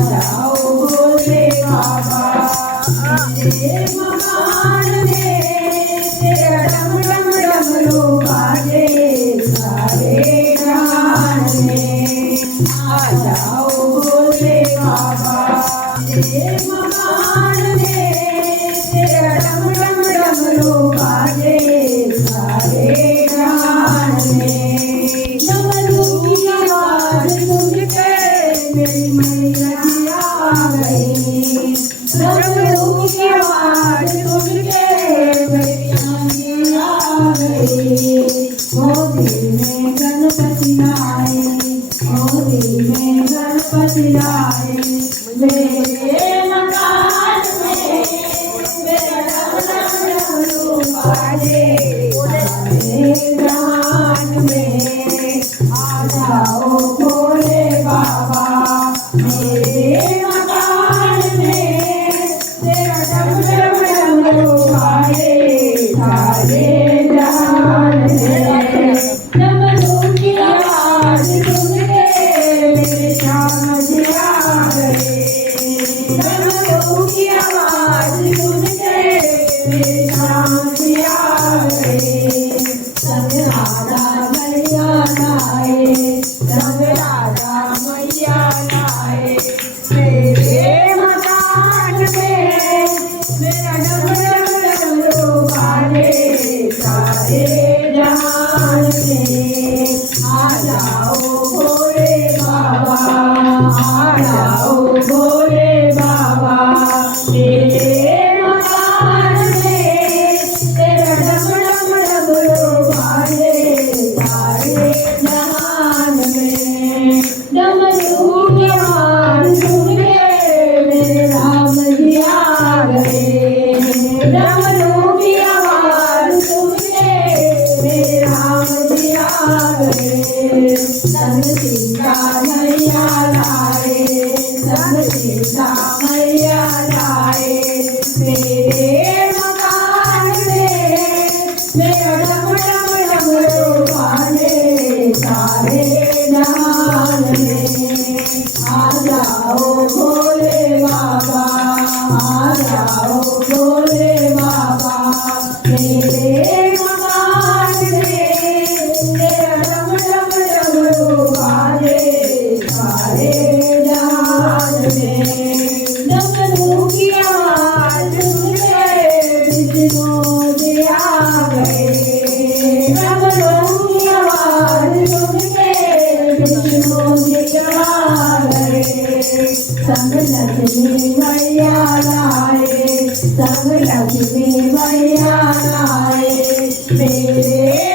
जाओ भोले बाबा मेरे मकान में तेरा डम डम डमरू बाजे सारे जहान में। आ जाओ भोले बाबा मेरे मकान में तेरा डम डम डमरू बाजे सारे जहान में। डमरू की आवाज सुन के मेरी मैया आ गई। डमरू की आवाज सुन के मेरी मैया आ गई। गोदी में गणपति आए, गोदी में गणपति आए मेरे मकान में मेरा डम डम डमरू बाजे सारे जहान में। आ जाओ भोले बाबा मेरे मकान में तेरा डम डम डमरू बाजे सारे जहान में। डमरू की आवाज सुन के मेरे श्याम जी आ गए। डमरू की आवाज सुन के मेरे श्याम जी आ गए। संग राधा मैया लाए, संग राधा मैया लाए मेरे मकान में मेरा डम डम डमरू बाजे सारे जहान में। आ जाओ भोले बाबा, आ जाओ भोले बाबा मेरे मकान में तेरा डम डम डमरू बाजे सारे जहान में। डमरू की आवाज सुन के मेरे राम जी आ गए। डमरू की आवाज सुन के मेरे राम जी आ गए। संग सीता मैया लाए, संग सीता मैया लाए मेरे मकान में मेरा डम डम डमरू बाजे सारे जहान में। आ जाओ भोले बाबा, आ जाओ भोले बाबा मेरे मकान में तेरा डम डम डमरू बाजे सारे जहान में। डमरू की आवाज सुन के विष्णु जी आ गए। डमरू की आवाज सुन के विष्णु जी आ गए। संग लक्ष्मी मैया लाए, संग लक्ष्मी मैया लाए मेरे